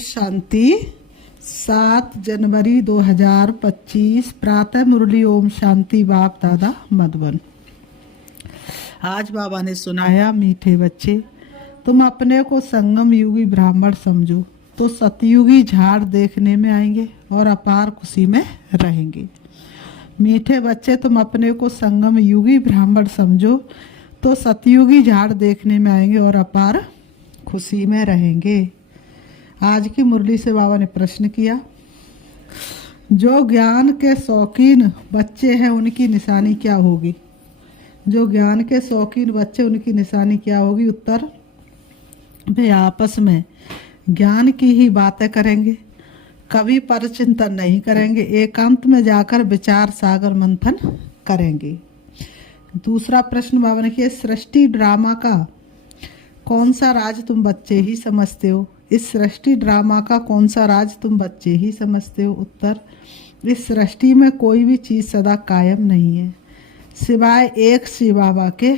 शांति। 7 जनवरी 2025 प्रातः मुरली। ओम शांति। बाप दादा मधुबन। आज बाबा ने सुनाया, मीठे बच्चे, तुम अपने को संगम युगी ब्राह्मण समझो तो सतयुगी झाड़ देखने में आएंगे और अपार खुशी में रहेंगे। मीठे बच्चे, तुम अपने को संगम युगी ब्राह्मण समझो तो सतयुगी झाड़ देखने में आएंगे और अपार खुशी में रहेंगे। आज की मुरली से बाबा ने प्रश्न किया, जो ज्ञान के शौकीन बच्चे हैं उनकी निशानी क्या होगी? जो ज्ञान के शौकीन बच्चे, उनकी निशानी क्या होगी? उत्तर, वे आपस में ज्ञान की ही बातें करेंगे, कभी पर चिंतन नहीं करेंगे, एकांत में जाकर विचार सागर मंथन करेंगे। दूसरा प्रश्न बाबा ने किया, सृष्टि ड्रामा का कौन सा राज तुम बच्चे ही समझते हो? इस सृष्टि ड्रामा का कौन सा राज तुम बच्चे ही समझते हो? उत्तर, इस सृष्टि में कोई भी चीज़ सदा कायम नहीं है सिवाय एक शिव बाबा के।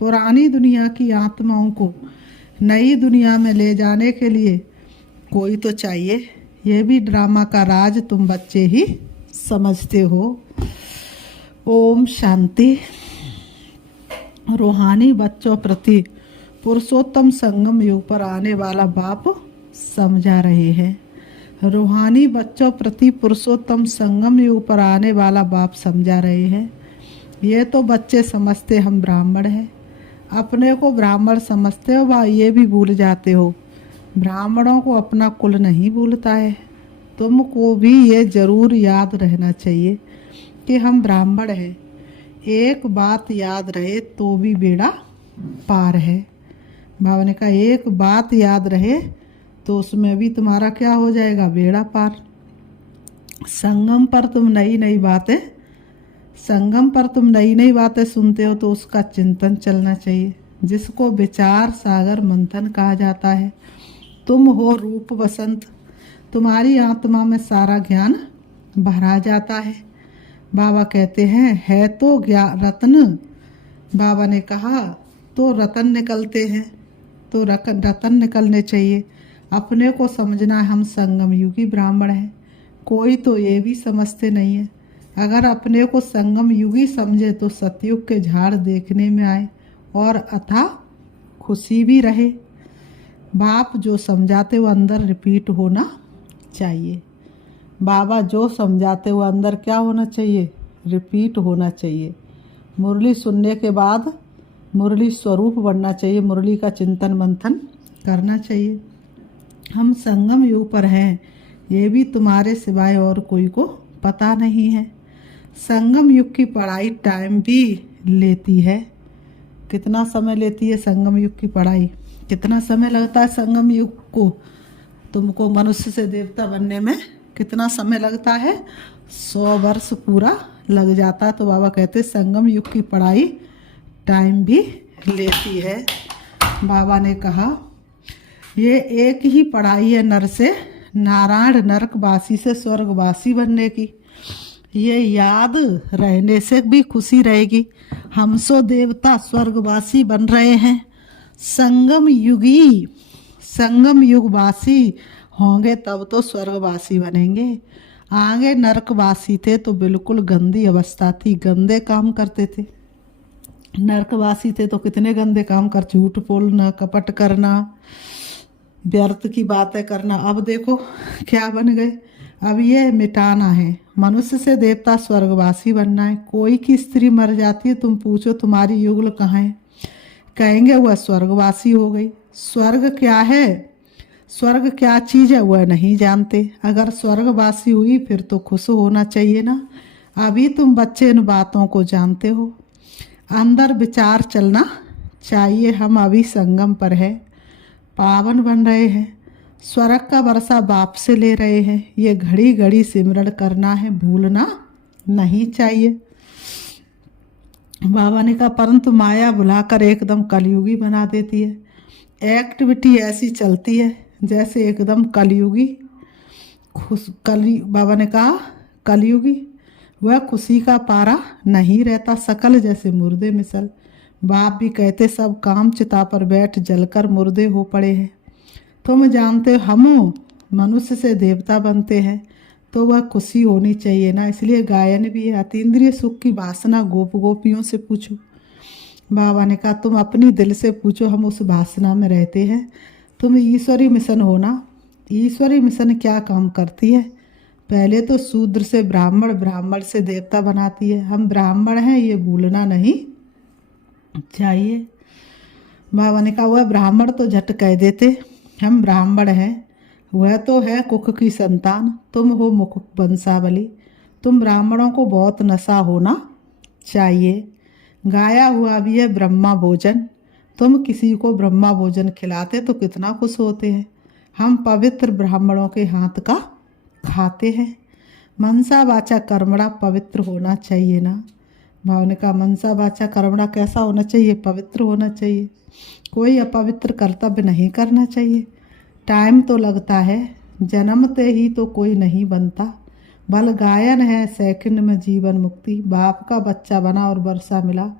पुरानी दुनिया की आत्माओं को नई दुनिया में ले जाने के लिए कोई तो चाहिए। यह भी ड्रामा का राज तुम बच्चे ही समझते हो। ओम शांति। रूहानी बच्चों प्रति पुरुषोत्तम संगम युग पर आने वाला बाप समझा रहे हैं। रूहानी बच्चों प्रति पुरुषोत्तम संगम युग पर आने वाला बाप समझा रहे हैं। ये तो बच्चे समझते हम ब्राह्मण हैं, अपने को ब्राह्मण समझते हो वह ये भी भूल जाते हो ब्राह्मणों को अपना कुल नहीं भूलता है। तुमको भी ये जरूर याद रहना चाहिए कि हम ब्राह्मण हैं। एक बात याद रहे तो भी बेड़ा पार है। बाबा ने कहा, एक बात याद रहे तो उसमें भी तुम्हारा क्या हो जाएगा? बेड़ा पार। संगम पर तुम नई नई बातें सुनते हो तो उसका चिंतन चलना चाहिए, जिसको विचार सागर मंथन कहा जाता है। तुम हो रूप बसंत, तुम्हारी आत्मा में सारा ज्ञान भरा जाता है। बाबा कहते हैं, है तो ज्ञान रत्न। बाबा ने कहा तो रतन निकलते हैं, तो रतन निकलने चाहिए। अपने को समझना है हम संगम युगी ब्राह्मण हैं। कोई तो ये भी समझते नहीं है। अगर अपने को संगम युगी समझे तो सतयुग के झाड़ देखने में आए और अथा खुशी भी रहे। बाप जो समझाते वो अंदर रिपीट होना चाहिए। बाबा जो समझाते वो अंदर क्या होना चाहिए? रिपीट होना चाहिए। मुरली सुनने के बाद मुरली स्वरूप बनना चाहिए, मुरली का चिंतन मंथन करना चाहिए। हम संगम युग पर हैं, ये भी तुम्हारे सिवाय और कोई को पता नहीं है। संगम युग की पढ़ाई टाइम भी लेती है। कितना समय लेती है संगम युग की पढ़ाई? कितना समय लगता है संगम युग को? तुमको मनुष्य से देवता बनने में कितना समय लगता है? 100 वर्ष पूरा लग जाता है। तो बाबा कहते संगम युग की पढ़ाई टाइम भी लेती है। बाबा ने कहा, ये एक ही पढ़ाई है नर से नारायण, नरकवासी से स्वर्गवासी बनने की। ये याद रहने से भी खुशी रहेगी। हम सो देवता स्वर्गवासी बन रहे हैं। संगम युगवासी होंगे तब तो स्वर्गवासी बनेंगे। आगे नरकवासी थे तो बिल्कुल गंदी अवस्था थी, गंदे काम करते थे। नरकवासी थे तो कितने गंदे काम कर, झूठ बोलना, कपट करना, व्यर्थ की बातें करना। अब देखो क्या बन गए। अब ये मिटाना है। मनुष्य से देवता स्वर्गवासी बनना है। कोई की स्त्री मर जाती है, तुम पूछो तुम्हारी युगल कहाँ है, कहेंगे वह स्वर्गवासी हो गई। स्वर्ग क्या है, स्वर्ग क्या चीज़ है वह नहीं जानते। अगर स्वर्गवासी हुई फिर तो खुश होना चाहिए ना। अभी तुम बच्चे इन बातों को जानते हो। अंदर विचार चलना चाहिए। हम अभी संगम पर है, पावन बन रहे हैं, स्वर्ग का वर्षा बाप से ले रहे हैं। ये घड़ी घड़ी सिमरण करना है, भूलना नहीं चाहिए। बाबा ने कहा, परंतु माया बुलाकर एकदम कलयुगी बना देती है। एक्टिविटी ऐसी चलती है जैसे एकदम कलयुगी। बाबा ने कहा कलयुगी वह खुशी का पारा नहीं रहता, सकल जैसे मुर्दे मिसल। बाप भी कहते सब काम चिता पर बैठ जलकर मुर्दे हो पड़े हैं। तुम जानते हो हम मनुष्य से देवता बनते हैं तो वह खुशी होनी चाहिए ना, इसलिए गायन भी है। अतीन्द्रिय सुख की वासना गोप गोपियों से पूछो। बाबा ने कहा तुम अपनी दिल से पूछो, हम उस वासना में रहते हैं। तुम ईश्वरी मिशन हो ना। ईश्वरी मिशन क्या काम करती है? पहले तो शूद्र से ब्राह्मण, ब्राह्मण से देवता बनाती है। हम ब्राह्मण हैं ये भूलना नहीं चाहिए। बाबा ने कहा वह ब्राह्मण तो झट कह देते हम ब्राह्मण हैं, वह तो है कुक की संतान, तुम हो मुख वंशावली। तुम ब्राह्मणों को बहुत नशा होना चाहिए। गाया हुआ भी है ब्रह्मा भोजन, तुम किसी को ब्रह्मा भोजन खिलाते तो कितना खुश होते हैं। हम पवित्र ब्राह्मणों के हाथ का खाते हैं। मनसा वाचा कर्मणा पवित्र होना चाहिए ना। भाव ने कहा मनसा वाचा कर्मणा कैसा होना चाहिए? पवित्र होना चाहिए। कोई अपवित्र कर्तव्य नहीं करना चाहिए। टाइम तो लगता है, जन्मते ही तो कोई नहीं बनता। बल गायन है सेकंड में जीवन मुक्ति। बाप का बच्चा बना और वर्षा मिला,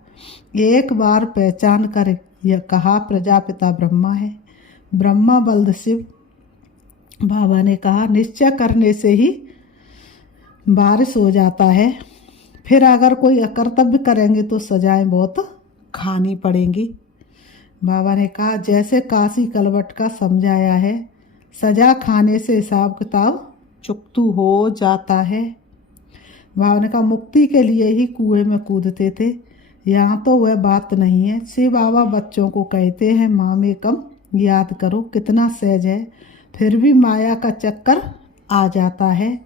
एक बार पहचान कर यह कहा प्रजापिता ब्रह्मा है। ब्रह्मा बल्द शिव। बाबा ने कहा निश्चय करने से ही बारिश हो जाता है, फिर अगर कोई अकर्तव्य करेंगे तो सजाएं बहुत खानी पड़ेंगी। बाबा ने कहा जैसे काशी कलवट का समझाया है, सजा खाने से हिसाब किताब चुकतू हो जाता है। बाबा ने कहा मुक्ति के लिए ही कुएं में कूदते थे, यहाँ तो वह बात नहीं है। शिव बाबा बच्चों को कहते हैं माँ में कम याद करो, कितना सहज है, फिर भी माया का चक्कर आ जाता है।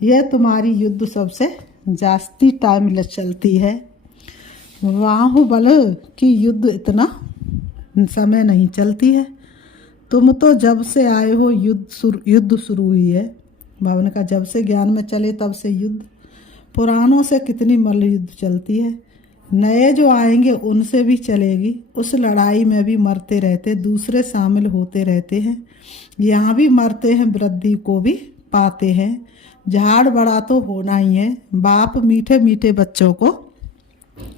यह तुम्हारी युद्ध सबसे जास्ती टाइम चलती है। बाहुबल की युद्ध इतना समय नहीं चलती है। तुम तो जब से आए हो युद्ध शुरू हुई है। बाबा ने कहा जब से ज्ञान में चले तब से युद्ध। पुरानों से कितनी मल्ल युद्ध चलती है, नए जो आएंगे उनसे भी चलेगी। उस लड़ाई में भी मरते रहते, दूसरे शामिल होते रहते हैं। यहाँ भी मरते हैं, वृद्धि को भी पाते हैं। झाड़ बड़ा तो होना ही है। बाप मीठे मीठे बच्चों को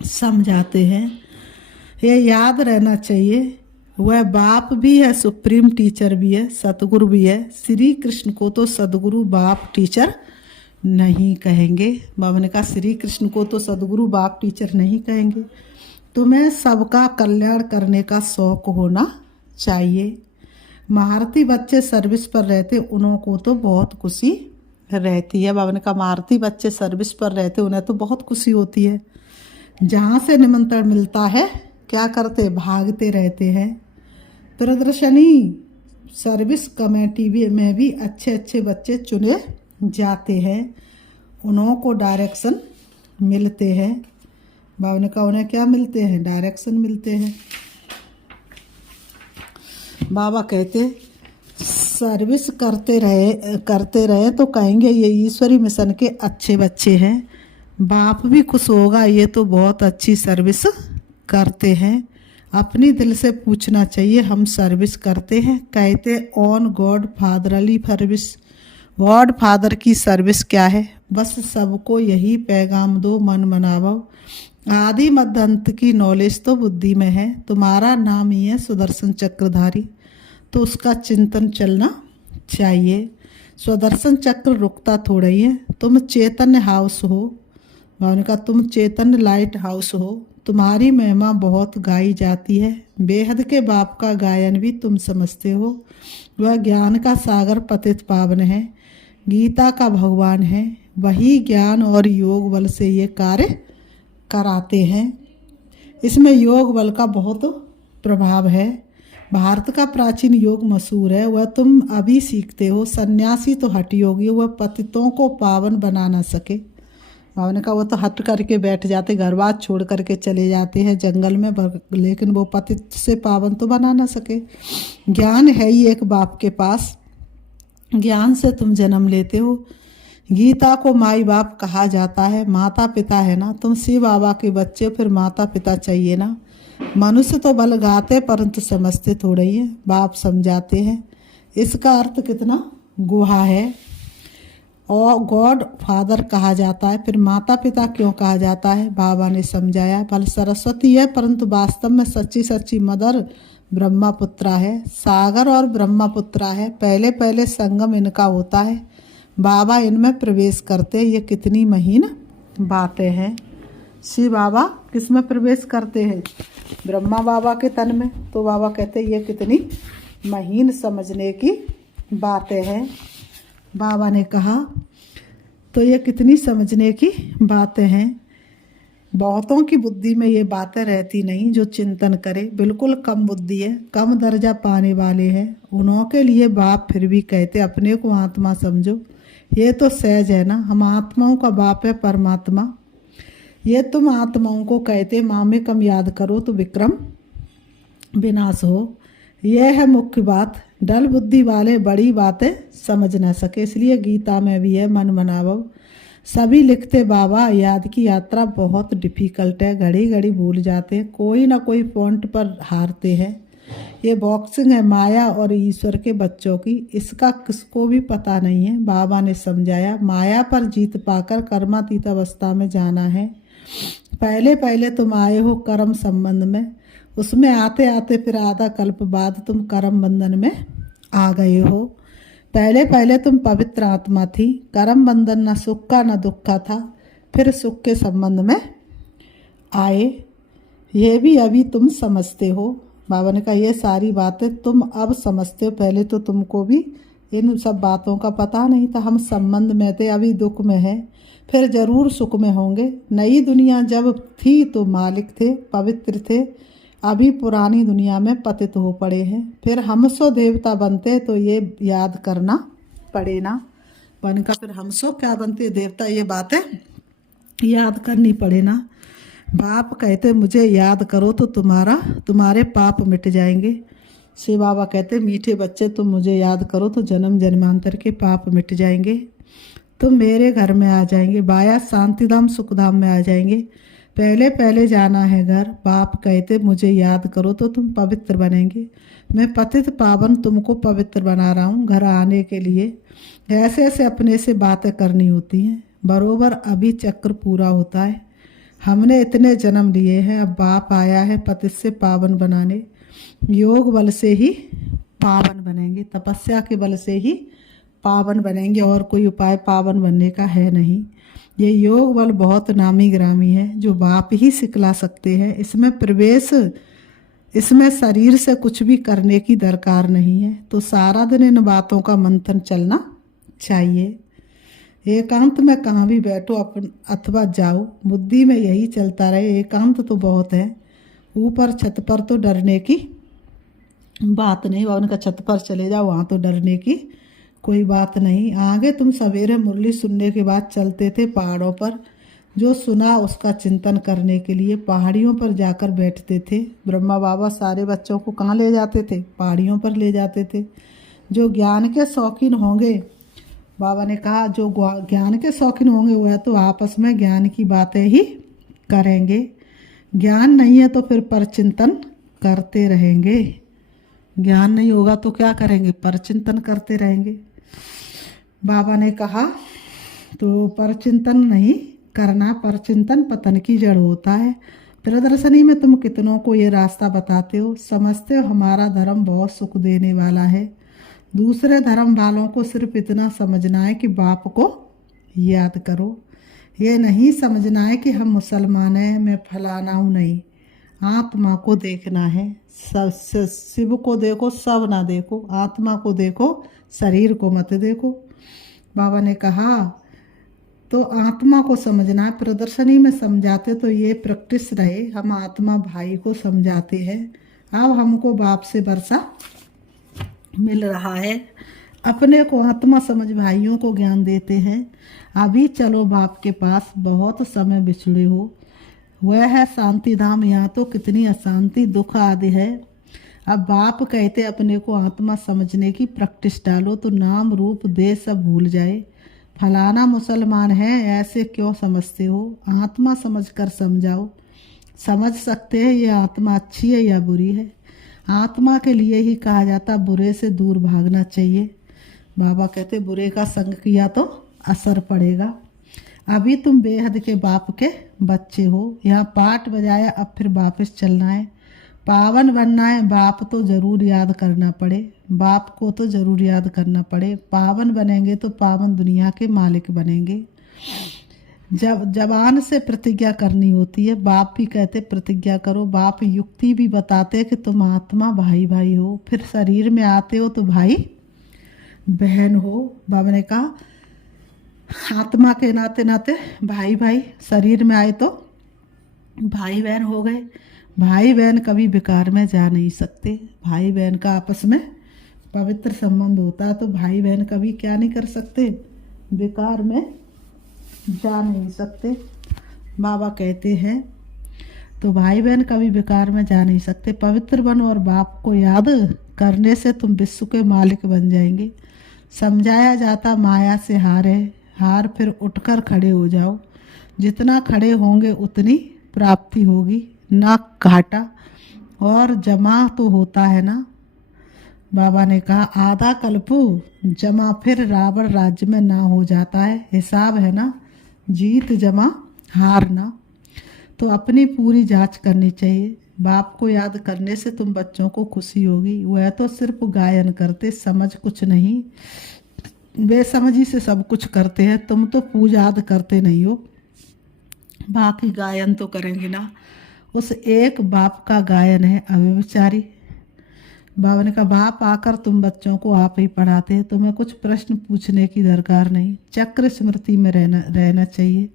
समझाते हैं, ये याद रहना चाहिए। वह बाप भी है, सुप्रीम टीचर भी है, सतगुरु भी है। श्री कृष्ण को तो सदगुरु बाप टीचर नहीं कहेंगे। बाबा ने कहा श्री कृष्ण को तो सदगुरु बाप टीचर नहीं कहेंगे। तुम्हें सबका कल्याण करने का शौक होना चाहिए। महारथी बच्चे सर्विस पर रहते, उन्हों को तो बहुत खुशी रहती है। बाबा ने कहा महारथी बच्चे सर्विस पर रहते, उन्हें तो बहुत खुशी होती है। जहाँ से निमंत्रण मिलता है क्या करते, भागते रहते हैं। प्रदर्शनी सर्विस कमेटी में भी अच्छे अच्छे बच्चे चुने जाते हैं, उन्हों को डायरेक्शन मिलते हैं। बाबा ने कहा उन्हें क्या मिलते हैं? डायरेक्शन मिलते हैं। बाबा कहते सर्विस करते रहे तो कहेंगे ये ईश्वरी मिशन के अच्छे बच्चे हैं। बाप भी खुश होगा, ये तो बहुत अच्छी सर्विस करते हैं। अपनी दिल से पूछना चाहिए हम सर्विस करते हैं। कहते on God fatherly service. God father की सर्विस क्या है? बस सबको यही पैगाम दो, मन मनावो। आदि मध्य अंत की नॉलेज तो बुद्धि में है। तुम्हारा नाम ही है सुदर्शन चक्रधारी, तो उसका चिंतन चलना चाहिए। सुदर्शन चक्र रुकता थोड़ा ही है। तुम चैतन्य हाउस हो। उन्होंने कहा तुम चैतन्य लाइट हाउस हो, तुम्हारी महिमा बहुत गाई जाती है। बेहद के बाप का गायन भी तुम समझते हो। वह ज्ञान का सागर पतित पावन है, गीता का भगवान है। वही ज्ञान और योग बल से ये कार्य कराते हैं। इसमें योग बल का बहुत प्रभाव है। भारत का प्राचीन योग मशहूर है, वह तुम अभी सीखते हो। सन्यासी तो हठ योगी, वह पतितों को पावन बना ना सके। उन्होंने कहा वो तो हट करके बैठ जाते, घर बार छोड़ करके चले जाते हैं जंगल में, लेकिन वो पतित से पावन तो बना ना सके। ज्ञान है ही एक बाप के पास, ज्ञान से तुम जन्म लेते हो। गीता को माई बाप कहा जाता है, माता पिता है ना। तुम शिव बाबा के बच्चे, फिर माता पिता चाहिए ना। मनुष्य तो बल गाते परंतु समझते थोड़े ही है, बाप समझाते हैं। इसका अर्थ कितना गुहा है। और गॉड फादर कहा जाता है, फिर माता पिता क्यों कहा जाता है? बाबा ने समझाया, भले सरस्वती है परंतु वास्तव में सच्ची सच्ची मदर ब्रह्मपुत्रा है। सागर और ब्रह्मपुत्रा है, पहले पहले संगम इनका होता है, बाबा इनमें प्रवेश करते। ये कितनी महीन बातें हैं। शिव बाबा किस में प्रवेश करते हैं? ब्रह्मा बाबा के तन में। तो बाबा कहते ये कितनी महीन समझने की बातें हैं। बाबा ने कहा तो ये कितनी समझने की बातें हैं। बहुतों की बुद्धि में ये बातें रहती नहीं जो चिंतन करे, बिल्कुल कम बुद्धि है, कम दर्जा पाने वाले हैं। उन्हों के लिए बाप फिर भी कहते अपने को आत्मा समझो। ये तो सहज है ना, हम आत्माओं का बाप है परमात्मा। ये तुम आत्माओं को कहते माँ में कम याद करो तो विक्रम विनाश हो। यह है मुख्य बात। डल बुद्धि वाले बड़ी बातें समझ ना सके, इसलिए गीता में भी है मन मनावो। सभी लिखते बाबा याद की यात्रा बहुत डिफिकल्ट है, घड़ी घड़ी भूल जाते हैं, कोई ना कोई पॉइंट पर हारते हैं। ये बॉक्सिंग है माया और ईश्वर के बच्चों की, इसका किसको भी पता नहीं है। बाबा ने समझाया माया पर जीत पाकर कर्मातीत अवस्था में जाना है। पहले पहले तुम आए हो कर्म संबंध में, उसमें आते आते फिर आधा कल्प बाद तुम कर्म बंधन में आ गए हो। पहले पहले तुम पवित्र आत्मा थी, कर्म बंधन न सुख का न दुख का था, फिर सुख के संबंध में आए। ये भी अभी तुम समझते हो। बाबा ने कहा ये सारी बातें तुम अब समझते हो, पहले तो तुमको भी इन सब बातों का पता नहीं था। हम संबंध में थे, अभी दुख में है, फिर जरूर सुख में होंगे। नई दुनिया जब थी तो मालिक थे, पवित्र थे, अभी पुरानी दुनिया में पतित हो पड़े हैं। फिर हमसो देवता बनते तो ये याद करना पड़े ना, बनकर फिर हमसो क्या बनते देवता, ये बातें याद करनी पड़े ना। बाप कहते मुझे याद करो तो तुम्हारे पाप मिट जाएंगे। शिव बाबा कहते मीठे बच्चे तुम मुझे याद करो तो जन्म जन्मांतर के पाप मिट जाएंगे, तुम मेरे घर में आ जाएंगे, बाया शांतिधाम सुखधाम में आ जाएंगे। पहले पहले जाना है घर। बाप कहते मुझे याद करो तो तुम पवित्र बनेंगे। मैं पतित पावन तुमको पवित्र बना रहा हूँ घर आने के लिए। ऐसे ऐसे अपने से बातें करनी होती हैं, बरोबर अभी चक्र पूरा होता है। हमने इतने जन्म लिए हैं, अब बाप आया है पतित से पावन बनाने। योग बल से ही पावन बनेंगे, तपस्या के बल से ही पावन बनेंगे, और कोई उपाय पावन बनने का है नहीं। ये योग बल बहुत नामी ग्रामी है जो बाप ही सिखला सकते हैं। इसमें प्रवेश, इसमें शरीर से कुछ भी करने की दरकार नहीं है। तो सारा दिन इन बातों का मंथन चलना चाहिए। एकांत में कहाँ भी बैठो अथवा जाओ, बुद्धि में यही चलता रहे। एकांत तो बहुत है, ऊपर छत पर तो डरने की बात नहीं। उनका छत पर चले जाओ, वहाँ तो डरने की कोई बात नहीं। आगे तुम सवेरे मुरली सुनने के बाद चलते थे पहाड़ों पर, जो सुना उसका चिंतन करने के लिए पहाड़ियों पर जाकर बैठते थे। ब्रह्मा बाबा सारे बच्चों को कहाँ ले जाते थे? पहाड़ियों पर ले जाते थे। जो ज्ञान के शौकीन होंगे, बाबा ने कहा जो ज्ञान के शौकीन होंगे वह तो आपस में ज्ञान की बातें ही करेंगे। ज्ञान नहीं है तो फिर परचिंतन करते रहेंगे। ज्ञान नहीं होगा तो क्या करेंगे? परचिंतन करते रहेंगे। बाबा ने कहा तो परचिंतन नहीं करना, परचिंतन पतन की जड़ होता है। प्रदर्शनी में तुम कितनों को ये रास्ता बताते हो, समझते हो हमारा धर्म बहुत सुख देने वाला है। दूसरे धर्म वालों को सिर्फ इतना समझना है कि बाप को याद करो, ये नहीं समझना है कि हम मुसलमान हैं, मैं फलाना हूँ, नहीं। आत्मा को देखना है। शिव को देखो, सब ना देखो, आत्मा को देखो, शरीर को मत देखो। बाबा ने कहा तो आत्मा को समझना है। प्रदर्शनी में समझाते तो ये प्रैक्टिस रहे, हम आत्मा भाई को समझाते हैं। अब हमको बाप से वर्षा मिल रहा है, अपने को आत्मा समझ भाइयों को ज्ञान देते हैं। अभी चलो बाप के पास, बहुत समय बिछड़े हो। वह है शांति धाम, यहाँ तो कितनी अशांति दुख आदि है। अब बाप कहते अपने को आत्मा समझने की प्रैक्टिस डालो तो नाम रूप देह सब भूल जाए। फलाना मुसलमान है ऐसे क्यों समझते हो? आत्मा समझकर समझाओ। समझ सकते हैं ये आत्मा अच्छी है या बुरी है। आत्मा के लिए ही कहा जाता बुरे से दूर भागना चाहिए। बाबा कहते बुरे का संग किया तो असर पड़ेगा। अभी तुम बेहद के बाप के बच्चे हो। यहाँ पाठ बजाया, अब फिर वापस चलना है। पावन बनना है, बाप तो ज़रूर याद करना पड़े, बाप को तो ज़रूर याद करना पड़े। पावन बनेंगे तो पावन दुनिया के मालिक बनेंगे। जब जबान से प्रतिज्ञा करनी होती है, बाप भी कहते प्रतिज्ञा करो। बाप युक्ति भी बताते कि तुम आत्मा भाई भाई हो, फिर शरीर में आते हो तो भाई बहन हो। बाबा ने कहा आत्मा के नाते नाते भाई भाई, शरीर में आए तो भाई बहन हो गए। भाई बहन कभी बेकार में जा नहीं सकते। भाई बहन का आपस में पवित्र संबंध होता है, तो भाई बहन कभी क्या नहीं कर सकते, बेकार में जा नहीं सकते। बाबा कहते हैं तो भाई बहन कभी बेकार में जा नहीं सकते। पवित्र बनो और बाप को याद करने से तुम विश्व के मालिक बन जाएंगे। समझाया जाता माया से हार है, हार फिर उठकर खड़े हो जाओ। जितना खड़े होंगे उतनी प्राप्ति होगी, ना घाटा। और जमा तो होता है ना। बाबा ने कहा आधा कल्पू जमा फिर रावण राज्य में ना हो जाता है। हिसाब है ना, जीत जमा हार ना। तो अपनी पूरी जांच करनी चाहिए। बाप को याद करने से तुम बच्चों को खुशी होगी। वह तो सिर्फ गायन करते, समझ कुछ नहीं, बेसमझी से सब कुछ करते हैं। तुम तो पूजा आदि करते नहीं हो, बाकी गायन तो करेंगे ना। उस एक बाप का गायन है अव्यभिचारी। बाबा ने कहा बाप आकर तुम बच्चों को आप ही पढ़ाते हैं, तुम्हें कुछ प्रश्न पूछने की दरकार नहीं। चक्र स्मृति में रहना चाहिए।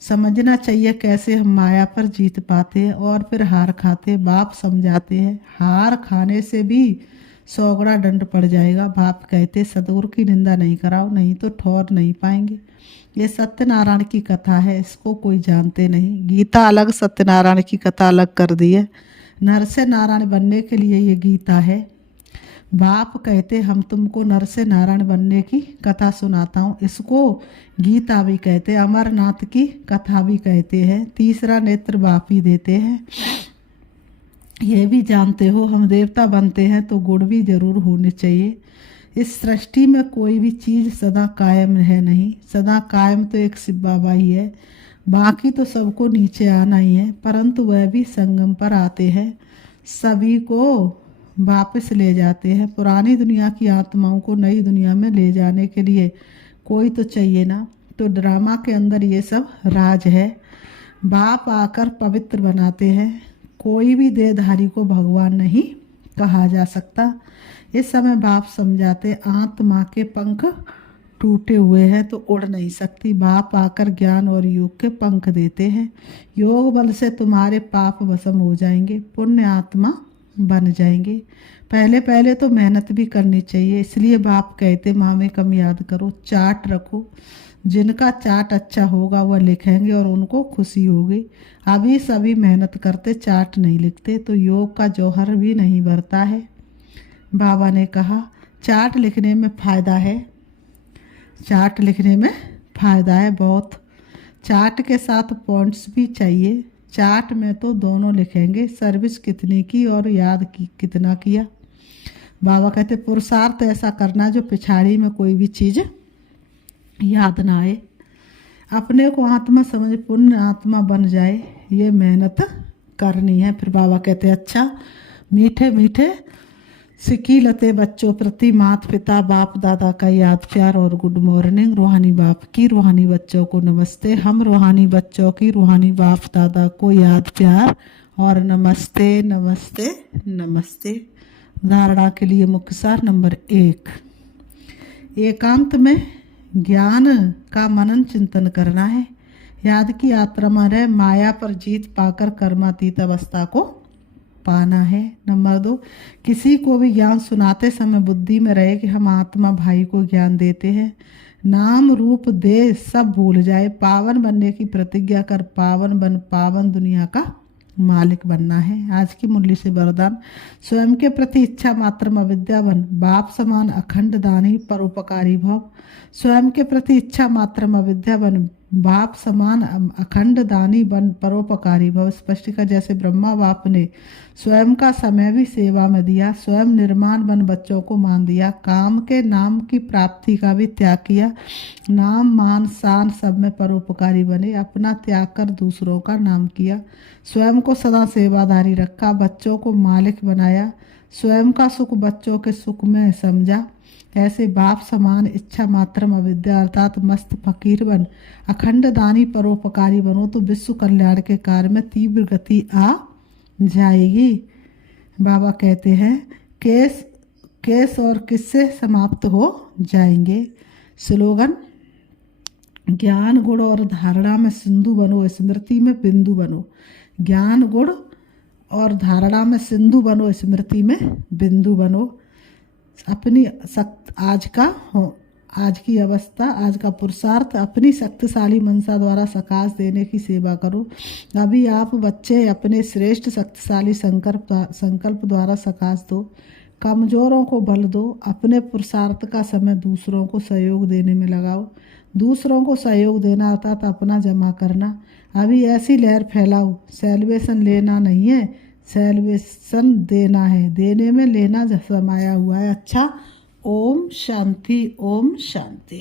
समझना चाहिए कैसे हम माया पर जीत पाते हैं और फिर हार खाते। बाप समझाते हैं हार खाने से भी 100 गुना दंड पड़ जाएगा। बाप कहते सतगुरु की निंदा नहीं कराओ, नहीं तो ठौर नहीं पाएंगे। ये सत्यनारायण की कथा है, इसको कोई जानते नहीं। गीता अलग, सत्यनारायण की कथा अलग कर दी है। नर से नारायण बनने के लिए ये गीता है। बाप कहते हम तुमको नर से नारायण बनने की कथा सुनाता हूँ। इसको गीता भी कहते, अमरनाथ की कथा भी कहते हैं। तीसरा नेत्र बाप ही देते हैं। ये भी जानते हो हम देवता बनते हैं तो गुण भी जरूर होने चाहिए। इस सृष्टि में कोई भी चीज़ सदा कायम है नहीं। सदा कायम तो एक शिव बाबा ही है, बाकी तो सबको नीचे आना ही है। परंतु वह भी संगम पर आते हैं, सभी को वापस ले जाते हैं। पुरानी दुनिया की आत्माओं को नई दुनिया में ले जाने के लिए कोई तो चाहिए ना। तो ड्रामा के अंदर ये सब राज है। बाप आकर पवित्र बनाते हैं। कोई भी देहधारी को भगवान नहीं कहा जा सकता। इस समय बाप समझाते आत्मा के पंख टूटे हुए हैं तो उड़ नहीं सकती। बाप आकर ज्ञान और योग के पंख देते हैं। योग बल से तुम्हारे पाप भस्म हो जाएंगे, पुण्य आत्मा बन जाएंगे। पहले पहले तो मेहनत भी करनी चाहिए। इसलिए बाप कहते माँ में कम याद करो, चार्ट रखो। जिनका चार्ट अच्छा होगा वह लिखेंगे और उनको खुशी होगी। अभी सभी मेहनत करते, चार्ट नहीं लिखते, तो योग का जौहर भी नहीं भरता है। बाबा ने कहा चार्ट लिखने में फ़ायदा है, चार्ट लिखने में फ़ायदा है बहुत। चार्ट के साथ पॉइंट्स भी चाहिए। चार्ट में तो दोनों लिखेंगे, सर्विस कितनी की और याद की कितना किया। बाबा कहते पुरुषार्थ ऐसा करना जो पिछाड़ी में कोई भी चीज़ याद ना आए। अपने को आत्मा समझ पुण्य आत्मा बन जाए, ये मेहनत करनी है। फिर बाबा कहते अच्छा मीठे मीठे सिक्की लते बच्चों प्रति माता पिता बाप दादा का याद प्यार और गुड मॉर्निंग। रूहानी बाप की रूहानी बच्चों को नमस्ते। हम रूहानी बच्चों की रूहानी बाप दादा को याद प्यार और नमस्ते नमस्ते नमस्ते। धारणा के लिए मुख्य सार नंबर 1, एकांत में ज्ञान का मनन चिंतन करना है। याद की यात्रा में रह माया पर जीत पाकर कर्मातीत अवस्था को पाना है। नंबर 2, किसी को भी ज्ञान सुनाते समय बुद्धि में रहे कि हम आत्मा भाई को ज्ञान देते हैं। नाम रूप देह सब भूल जाए, पावन बनने की प्रतिज्ञा कर पावन बन, पावन दुनिया का मालिक बनना है। आज की मुरली से वरदान, स्वयं के प्रति इच्छा मात्र में अविद्या बन, बाप समान अखंड दानी परोपकारी भव। स्वयं के प्रति इच्छा मात्र में अविद्या बन, बाप समान अखंड दानी बन परोपकारी भव। स्पष्टीकरण, जैसे ब्रह्मा बाप ने स्वयं का समय भी सेवा में दिया, स्वयं निर्माण बन बच्चों को मान दिया, काम के नाम की प्राप्ति का भी त्याग किया, नाम मान शान सब में परोपकारी बने, अपना त्याग कर दूसरों का नाम किया, स्वयं को सदा सेवाधारी रखा, बच्चों को मालिक बनाया, स्वयं का सुख बच्चों के सुख में समझा। ऐसे बाप समान इच्छा मात्रम अविद्या अर्थात मस्त फकीर बन अखंड दानी परोपकारी बनो तो विश्व कल्याण के कार्य में तीव्र गति आ जाएगी। बाबा कहते हैं केस और किससे समाप्त हो जाएंगे। स्लोगन, ज्ञान गुण और धारणा में सिंधु बनो, स्मृति में बिंदु बनो। ज्ञान गुण और धारणा में सिंधु बनो, स्मृति में बिंदु बनो। अपनी आज की अवस्था, आज का पुरुषार्थ अपनी शक्तिशाली मनसा द्वारा सकाश देने की सेवा करो। अभी आप बच्चे अपने श्रेष्ठ शक्तिशाली संकल्प द्वारा सकाश दो, कमजोरों को बल दो, अपने पुरुषार्थ का समय दूसरों को सहयोग देने में लगाओ। दूसरों को सहयोग देना अर्थात अपना जमा करना। अभी ऐसी लहर फैलाओ, सेलिब्रेशन लेना नहीं है, सेलिब्रेशन देना है, देने में लेना समाया हुआ है। अच्छा, ओम शांति, ओम शांति।